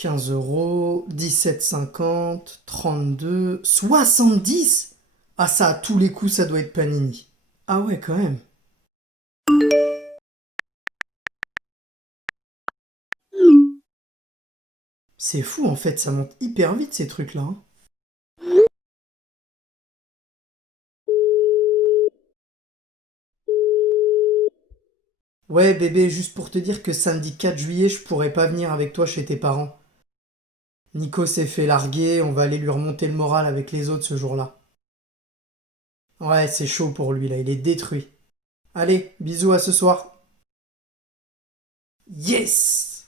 15 €, 17,50, 32, 70. Ah ça, à tous les coups, ça doit être Panini. Ah ouais, quand même. C'est fou en fait, ça monte hyper vite ces trucs-là, hein. Ouais bébé, juste pour te dire que samedi 4 juillet, je pourrais pas venir avec toi chez tes parents. Nico s'est fait larguer, on va aller lui remonter le moral avec les autres ce jour-là. Ouais, c'est chaud pour lui là, il est détruit. Allez, bisous à ce soir. Yes!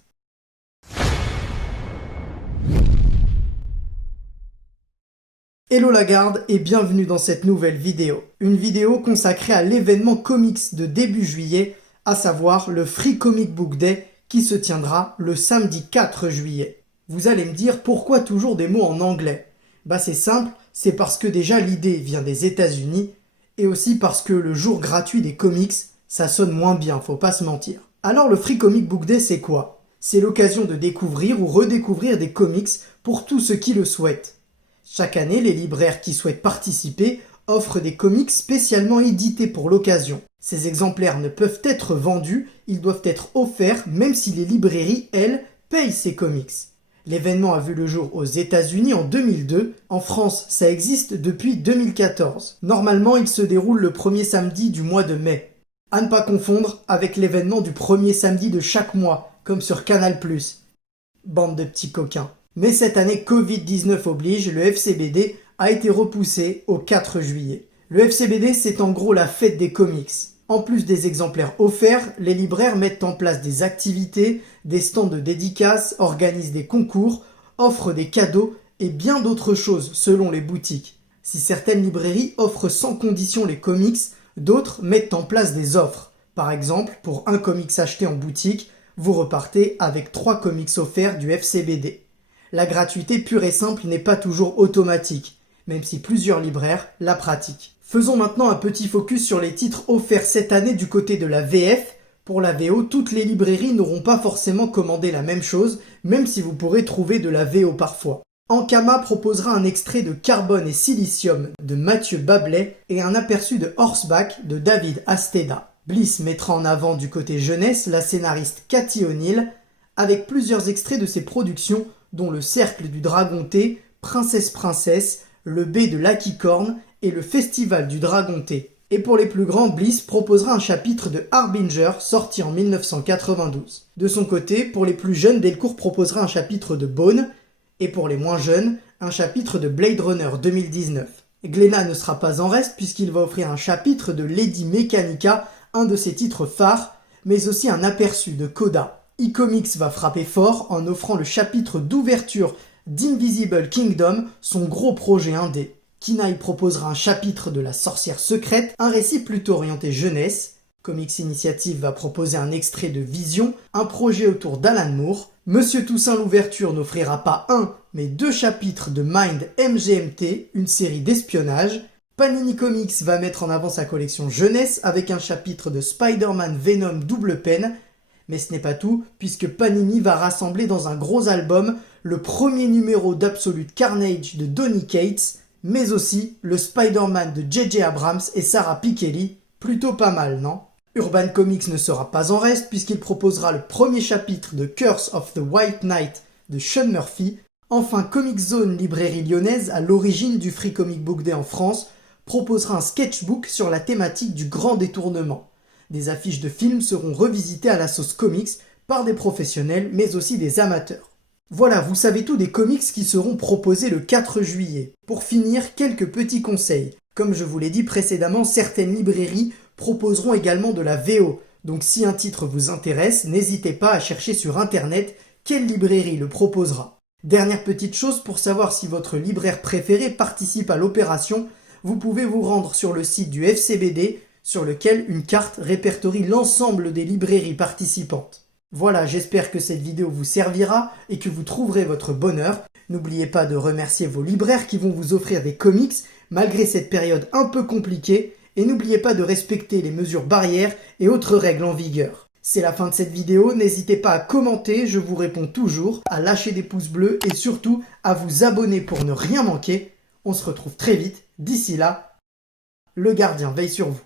Hello la garde et bienvenue dans cette nouvelle vidéo. Une vidéo consacrée à l'événement comics de début juillet, à savoir le Free Comic Book Day qui se tiendra le samedi 4 juillet. Vous allez me dire pourquoi toujours des mots en anglais? Bah c'est simple, c'est parce que déjà l'idée vient des États-Unis et aussi parce que le jour gratuit des comics, ça sonne moins bien, faut pas se mentir. Alors le Free Comic Book Day c'est quoi? C'est l'occasion de découvrir ou redécouvrir des comics pour tous ceux qui le souhaitent. Chaque année, les libraires qui souhaitent participer offrent des comics spécialement édités pour l'occasion. Ces exemplaires ne peuvent être vendus, ils doivent être offerts même si les librairies, elles, payent ces comics. L'événement a vu le jour aux États-Unis en 2002, en France ça existe depuis 2014. Normalement il se déroule le premier samedi du mois de mai. À ne pas confondre avec l'événement du premier samedi de chaque mois, comme sur Canal+. Bande de petits coquins. Mais cette année, Covid-19 oblige, le FCBD a été repoussé au 4 juillet. Le FCBD, c'est en gros la fête des comics. En plus des exemplaires offerts, les libraires mettent en place des activités, des stands de dédicaces, organisent des concours, offrent des cadeaux et bien d'autres choses selon les boutiques. Si certaines librairies offrent sans condition les comics, d'autres mettent en place des offres. Par exemple, pour un comics acheté en boutique, vous repartez avec 3 comics offerts du FCBD. La gratuité pure et simple n'est pas toujours automatique, même si plusieurs libraires la pratiquent. Faisons maintenant un petit focus sur les titres offerts cette année du côté de la VF. Pour la VO, toutes les librairies n'auront pas forcément commandé la même chose, même si vous pourrez trouver de la VO parfois. Ankama proposera un extrait de Carbone et Silicium de Mathieu Bablet et un aperçu de Horseback de David Asteda. Bliss mettra en avant du côté jeunesse la scénariste Cathy O'Neill, avec plusieurs extraits de ses productions dont le Cercle du Dragon T, Princesse, le B de l'Aquicorne et le Festival du Dragon T. Et pour les plus grands, Bliss proposera un chapitre de Harbinger sorti en 1992. De son côté, pour les plus jeunes, Delcourt proposera un chapitre de Bone, et pour les moins jeunes, un chapitre de Blade Runner 2019. Glénat ne sera pas en reste puisqu'il va offrir un chapitre de Lady Mechanica, un de ses titres phares, mais aussi un aperçu de Coda. E-Comics va frapper fort en offrant le chapitre d'ouverture d'Invisible Kingdom, son gros projet indé. Kinaï proposera un chapitre de La Sorcière Secrète, un récit plutôt orienté jeunesse. Comics Initiative va proposer un extrait de Vision, un projet autour d'Alan Moore. Monsieur Toussaint l'ouverture n'offrira pas un, mais 2 chapitres de Mind MGMT, une série d'espionnage. Panini Comics va mettre en avant sa collection jeunesse avec un chapitre de Spider-Man Venom double peine. Mais ce n'est pas tout, puisque Panini va rassembler dans un gros album le premier numéro d'Absolute Carnage de Donny Cates, mais aussi le Spider-Man de J.J. Abrams et Sarah Pikeli. Plutôt pas mal, non? Urban Comics ne sera pas en reste puisqu'il proposera le premier chapitre de Curse of the White Knight de Sean Murphy. Enfin, Comic Zone, librairie lyonnaise à l'origine du Free Comic Book Day en France, proposera un sketchbook sur la thématique du grand détournement. Des affiches de films seront revisitées à la sauce comics par des professionnels mais aussi des amateurs. Voilà, vous savez tout des comics qui seront proposés le 4 juillet. Pour finir, quelques petits conseils. Comme je vous l'ai dit précédemment, certaines librairies proposeront également de la VO. Donc si un titre vous intéresse, n'hésitez pas à chercher sur internet quelle librairie le proposera. Dernière petite chose, pour savoir si votre libraire préféré participe à l'opération, vous pouvez vous rendre sur le site du FCBD, sur lequel une carte répertorie l'ensemble des librairies participantes. Voilà, j'espère que cette vidéo vous servira et que vous trouverez votre bonheur. N'oubliez pas de remercier vos libraires qui vont vous offrir des comics malgré cette période un peu compliquée et n'oubliez pas de respecter les mesures barrières et autres règles en vigueur. C'est la fin de cette vidéo, n'hésitez pas à commenter, je vous réponds toujours, à lâcher des pouces bleus et surtout à vous abonner pour ne rien manquer. On se retrouve très vite, d'ici là, le gardien veille sur vous.